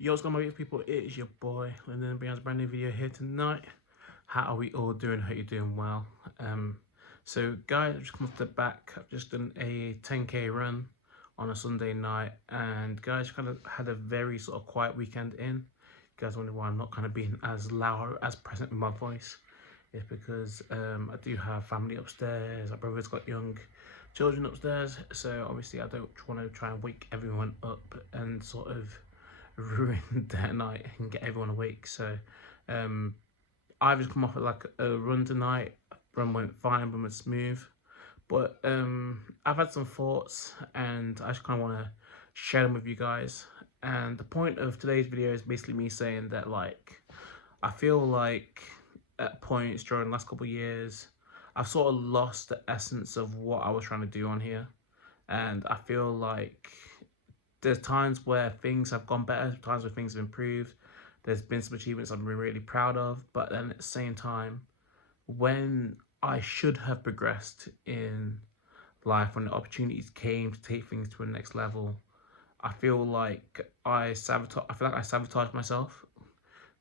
Yo, what's going on, my people? It is your boy Lyndon, bringing us a brand new video here tonight. How are we all doing? Hope you're doing well. So guys, I've just come off the back. I've just done a 10k run on a Sunday night, and guys, kind of had a very sort of quiet weekend in. You guys wonder why I'm not kind of being as loud, as present with my voice. It's because I do have family upstairs. My brother's got young children upstairs, so obviously I don't want to try and wake everyone up and sort of ruin their night and get everyone awake. So I've just come off of like a run tonight. Run went fine, run went smooth. But I've had some thoughts and I just kind of want to share them with you guys. And the point of today's video is basically me saying that, like, I feel like at points during the last couple of years, I've sort of lost the essence of what I was trying to do on here. And I feel like there's times where things have gone better, times where things have improved. There's been some achievements I've been really proud of, but then at the same time, when I should have progressed in life, when the opportunities came to take things to a next level, I feel like I sabotaged myself,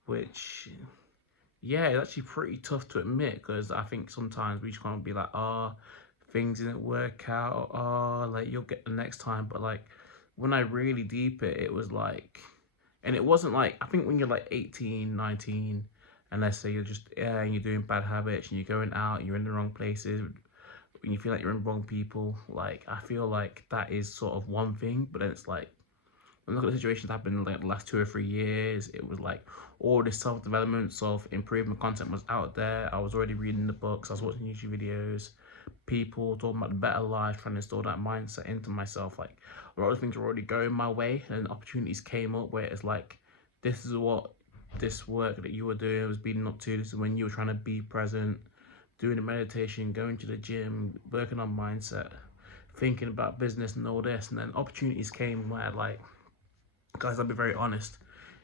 which, yeah, it's actually pretty tough to admit, because I think sometimes we just can't be like, oh, things didn't work out, oh, like, you'll get the next time. But like, when I really deep it, it was like, and it wasn't like, I think when you're like 18, 19, and let's say you're just, yeah, and you're doing bad habits and you're going out and you're in the wrong places, when you feel like you're in wrong people, like, I feel like that is sort of one thing. But then it's like, when I look at the situations that happened in like the last 2 or 3 years, it was like all this self-development, self-improvement content was out there. I was already reading the books, I was watching YouTube videos, people talking about the better life, trying to install that mindset into myself. Like, a lot of things were already going my way, and opportunities came up where it's like, this is what this work that you were doing was beating up to. This is when you were trying to be present, doing the meditation, going to the gym, working on mindset, thinking about business and all this. And then opportunities came where, like, guys, I'll be very honest,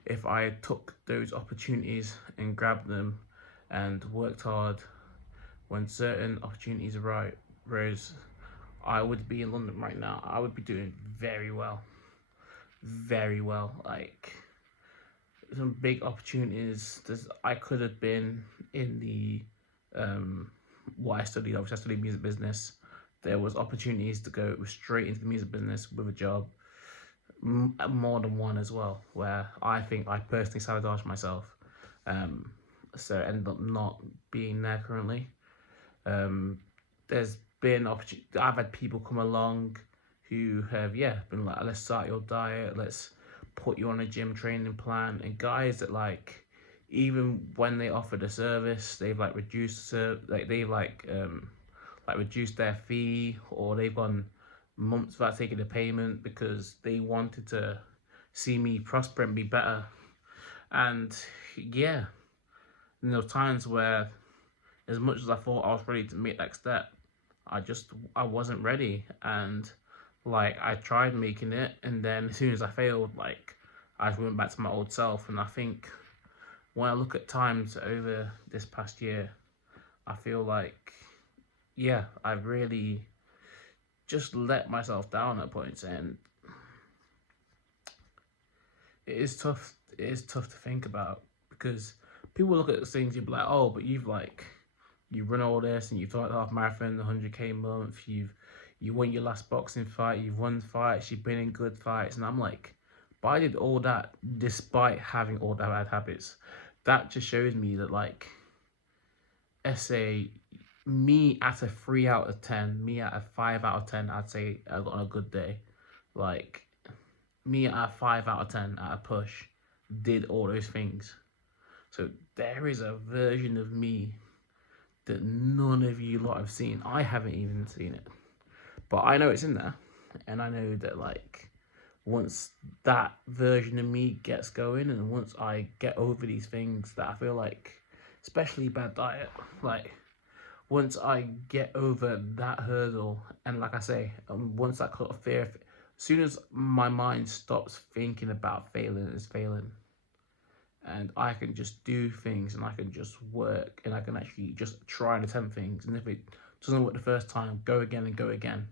if I took those opportunities and grabbed them and worked hard, when certain opportunities arose, I would be in London right now. I would be doing very well. Very well. Like, some big opportunities. I could have been in the what I studied. Obviously, I studied music business. There was opportunities to go straight into the music business with a job, more than one as well, where I think I personally sabotaged myself. So I ended up not being there currently. There's been opportunity. I've had people come along who have, yeah, been like, let's start your diet, let's put you on a gym training plan. And guys that, like, even when they offered a service, they've like reduced like reduced their fee, or they've gone months without taking a payment because they wanted to see me prosper and be better. And yeah, there were times where, as much as I thought I was ready to make that step, I wasn't ready. And like, I tried making it, and then as soon as I failed, like, I went back to my old self. And I think when I look at times over this past year, I feel like, yeah, I've really just let myself down at points. And it is tough. It is tough to think about, because people look at those things, you'd be like, oh, but you run all this, and you've done the half marathon, the 100k month, you won your last boxing fight, you've won fights, you've been in good fights. And I'm like, but I did all that despite having all that bad habits. That just shows me that, like, essay, me at a 3 out of 10, me at a 5 out of 10, I'd say I got on a good day. Like, me at a 5 out of 10 at a push did all those things. So there is a version of me that none of you lot have seen. I haven't even seen it, but I know it's in there. And I know that, like, once that version of me gets going, and once I get over these things that I feel like, especially bad diet, like, once I get over that hurdle, and like I say, once that sort of fear, as soon as my mind stops thinking about failing as failing, and I can just do things, and I can just work, and I can actually just try and attempt things, and if it doesn't work the first time, go again and go again.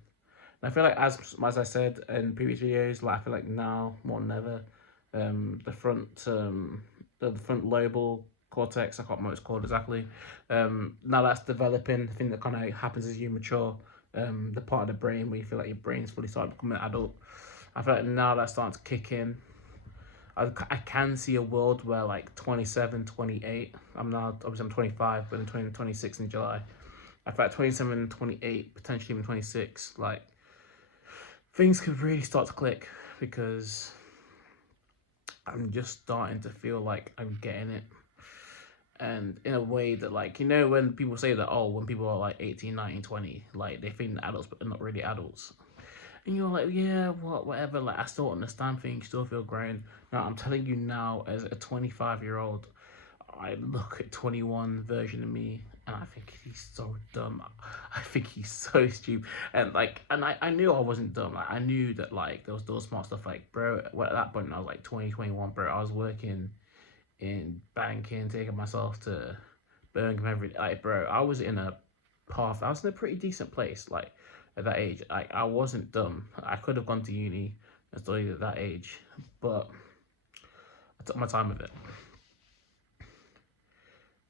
And I feel like, as I said in previous videos, like, I feel like now more than ever, The front lobal cortex. I can't remember what it's called exactly. Now that's developing. The thing that kind of happens as you mature. The part of the brain where you feel like your brain's fully started becoming an adult. I feel like now that's starting to kick in. I can see a world where like 27, 28. I'm 25, but in 2026 in July. I feel like 27, 28, potentially even 26, like things could really start to click because I'm just starting to feel like I'm getting it. And in a way that, like, you know, when people say that, oh, when people are like 18, 19, 20, like they think they're adults, but they're not really adults. And you're like, yeah, whatever. Like, I still understand things, still feel grown. Now, I'm telling you now, as a 25-year-old, I look at 21 version of me and I think he's so dumb. I think he's so stupid. And like, I knew I wasn't dumb. Like, I knew that like there was smart stuff. Like, bro, well, at that point when I was like 20, 21, bro, I was working in banking, taking myself to Birmingham every day. Like, bro, I was in a path. I was in a pretty decent place. Like at that age, I wasn't dumb. I could have gone to uni and studied at that age, but I took my time with it.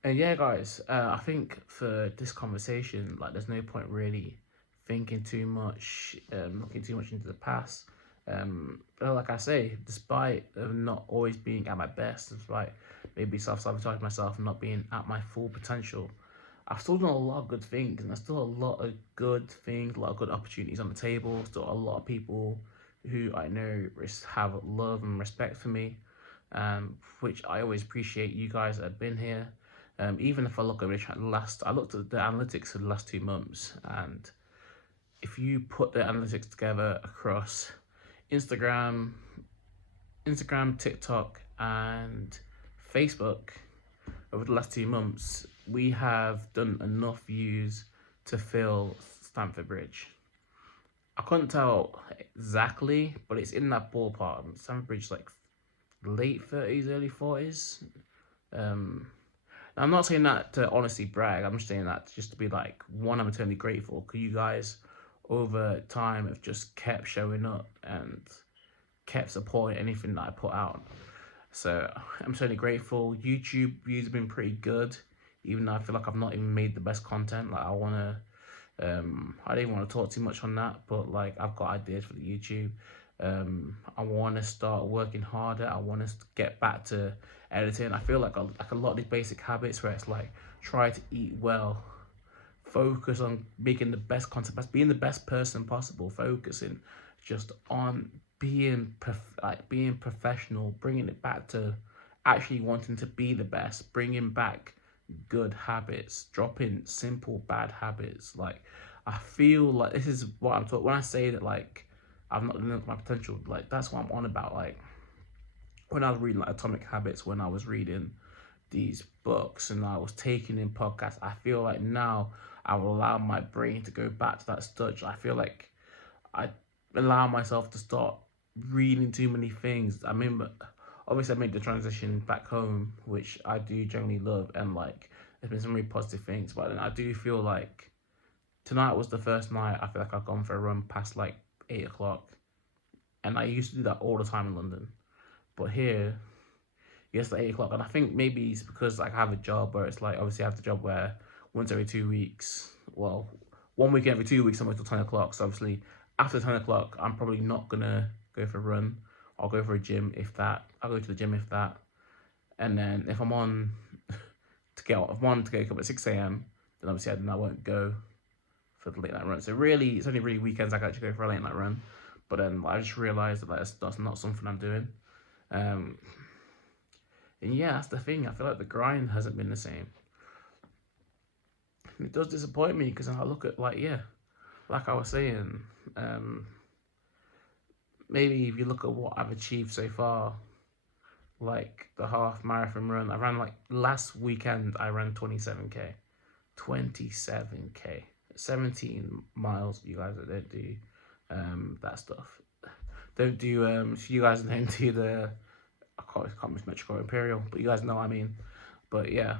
And yeah, guys, I think for this conversation, like, there's no point really thinking too much, looking too much into the past. But like I say, despite not always being at my best, despite maybe self-sabotage myself and not being at my full potential, I've still done a lot of good things, and there's still a lot of good things, a lot of good opportunities on the table. Still a lot of people who I know have love and respect for me, which I always appreciate. You guys that have been here. Even if I look at I looked at the analytics for the last 2 months, and if you put the analytics together across Instagram, TikTok, and Facebook over the last 2 months, we have done enough views to fill Stamford Bridge. I couldn't tell exactly, but it's in that ballpark. Stamford Bridge is like late 30s, early 40s. I'm not saying that to honestly brag. I'm just saying that just to be like, one, I'm eternally grateful because you guys over time have just kept showing up and kept supporting anything that I put out. So I'm certainly grateful. YouTube views have been pretty good, even though I feel like I've not even made the best content. Like, I didn't want to talk too much on that, but like, I've got ideas for the YouTube. I want to start working harder. I want to get back to editing. I feel like a lot of these basic habits where it's like, try to eat well, focus on making the best content, being the best person possible, focusing just on being being professional, bringing it back to actually wanting to be the best, bringing back good habits, dropping simple bad habits. Like, I feel like this is what I'm talking when I say that, like, I've not lived my potential. Like, that's what I'm on about. Like, when I was reading like Atomic Habits, when I was reading these books and I was taking in podcasts, I feel like now I will allow my brain to go back to that stage. I feel like I allow myself to start reading too many things. I mean, obviously I made the transition back home, which I do generally love, and like, there's been some really positive things, but then I do feel like tonight was the first night I feel like I've gone for a run past like 8 o'clock, and I used to do that all the time in London, but here it's like 8 o'clock, and I think maybe it's because like I have a job where it's like, obviously I have the job where once every 2 weeks, well, 1 week every 2 weeks, I'm until 10 o'clock. So obviously after 10 o'clock, I'm probably not gonna go for a run. I'll go for a gym if that. I'll go to the gym if that. And then if I'm on if I'm on to wake up at 6 a.m., then obviously I won't go for the late night run. So really, it's only really weekends I can actually go for a late night run. But then I just realised that that's not something I'm doing. And yeah, that's the thing. I feel like the grind hasn't been the same. And it does disappoint me because I look at, like, yeah, like I was saying, maybe if you look at what I've achieved so far, like the half marathon run, I ran like last weekend, I ran 27K. 27K. 17 miles, you guys that don't do that stuff. Don't do, you guys don't do I can't miss Metro Imperial, but you guys know what I mean. But yeah,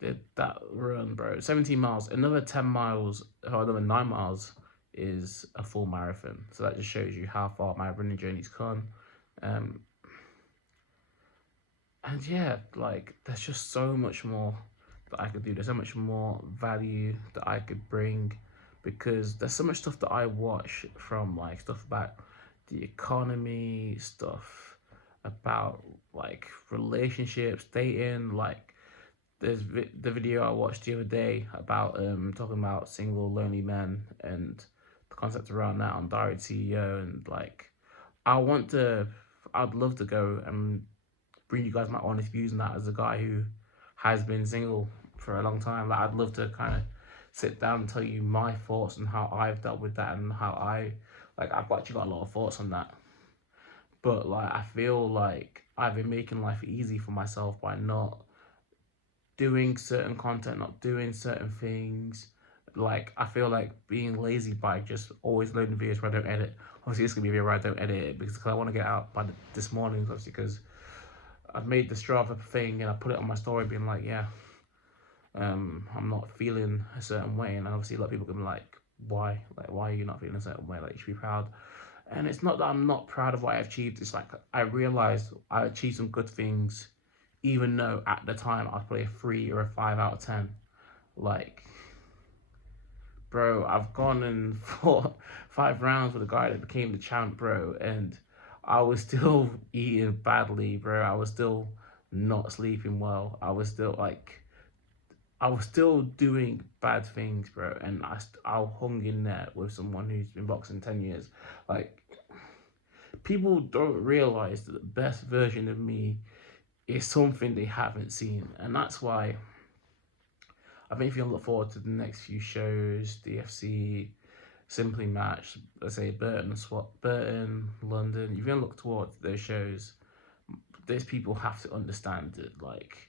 did that run, bro. 17 miles, another 10 miles, or another 9 miles is a full marathon. So that just shows you how far my running journey's come. Um, and yeah, like there's just so much more that I could do. There's so much more value that I could bring, because there's so much stuff that I watch, from like stuff about the economy, stuff about like relationships, dating. Like there's the video I watched the other day about talking about single lonely men and the concept around that on Diary CEO. And like I want to, I'd love to go and bring you guys my honest views on that, as a guy who has been single for a long time. Like I'd love to kind of sit down and tell you my thoughts on how I've dealt with that, and how I've actually got a lot of thoughts on that. But like I feel like I've been making life easy for myself by not doing certain content, not doing certain things. Like I feel like being lazy by just always loading videos where I don't edit. Obviously, this is gonna be a video where I don't edit it, because I want to get out by this morning. Obviously, because I've made the Strava thing and I put it on my story, being like, yeah, I'm not feeling a certain way. And obviously, a lot of people can be like, why? Like, why are you not feeling a certain way? Like, you should be proud. And it's not that I'm not proud of what I've achieved. It's like I realized I achieved some good things, even though at the time I was probably a 3 or a 5 out of 10. Like, bro, I've gone and fought 5 rounds with a guy that became the champ, bro, and I was still eating badly, bro. I was still not sleeping well. I was still doing bad things, bro, and I hung in there with someone who's been boxing 10 years. Like, people don't realize that the best version of me is something they haven't seen, and that's why I think if you look forward to the next few shows, DFC, Simply Match, let's say Burton, London, if you look towards those shows, those people have to understand that, like,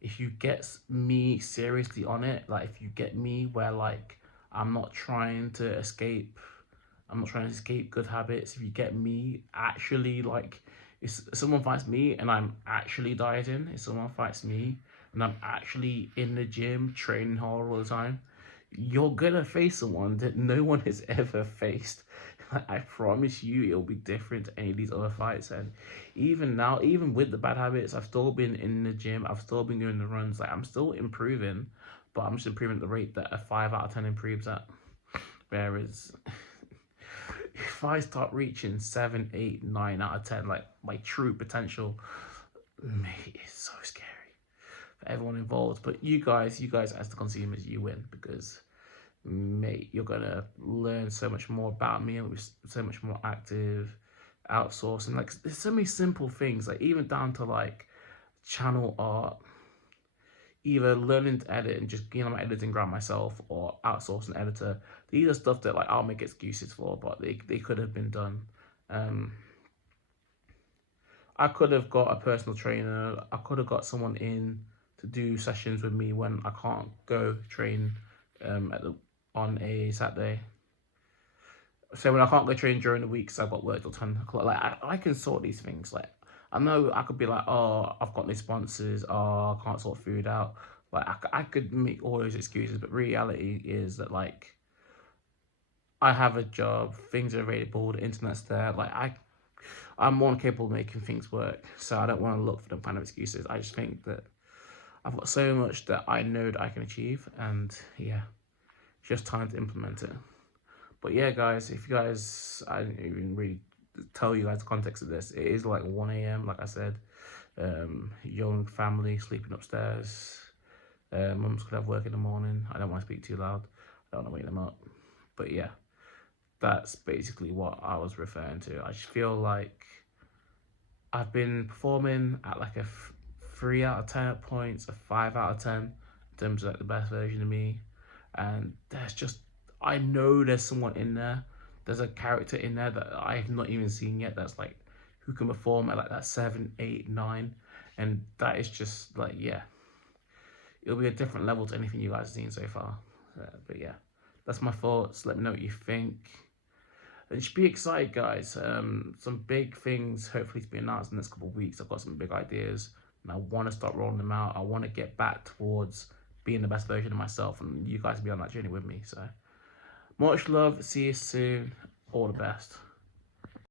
if you get me seriously on it, like, if you get me where, like, I'm not trying to escape, I'm not trying to escape good habits, if you get me actually, like, if someone fights me and I'm actually dieting, if someone fights me and I'm actually in the gym training hard all the time, you're gonna face someone that no one has ever faced. I promise you, it'll be different to any of these other fights. And even now, even with the bad habits, I've still been in the gym. I've still been doing the runs. Like, I'm still improving, but I'm just improving at the rate that a 5 out of 10 improves at. Whereas if I start reaching 7, 8, 9 out of 10, like my true potential, mate, it's so scary for everyone involved. But you guys as the consumers, you win, because mate, you're gonna learn so much more about me, and we're so much more active, outsourcing. Like, there's so many simple things, like even down to like channel art, either learning to edit and just getting on my editing ground myself, or outsource an editor. These are stuff that like I'll make excuses for, but they could have been done. I could have got a personal trainer. I could have got someone in to do sessions with me when I can't go train on a Saturday. So when I can't go train during the week because I've got work till 10 o'clock, like I can sort these things. Like, I know I could be like, oh, I've got no sponsors, oh, I can't sort food out. Like, I could make all those excuses, but reality is that, like, I have a job, things are available, the internet's there. Like, I'm more capable of making things work, so I don't want to look for them kind of excuses. I just think that I've got so much that I know that I can achieve, and yeah, it's just time to implement it. But yeah, guys, if you guys, I didn't even really tell you guys the context of this. It is like 1 a.m., like I said. Young family sleeping upstairs. Mum's could have work in the morning. I don't want to speak too loud. I don't want to wake them up. But yeah, that's basically what I was referring to. I just feel like I've been performing at like a 3 out of 10 at points, a 5 out of 10 in terms of like the best version of me. And there's just, I know there's someone in there. There's a character in there that I have not even seen yet, that's like, who can perform at like that 7, 8, 9. And that is just like, yeah, it'll be a different level to anything you guys have seen so far. But yeah, that's my thoughts. Let me know what you think. And just be excited, guys. Some big things hopefully to be announced in the next couple of weeks. I've got some big ideas, and I want to start rolling them out. I want to get back towards being the best version of myself, and you guys will be on that journey with me. So much love. See you soon. All the best.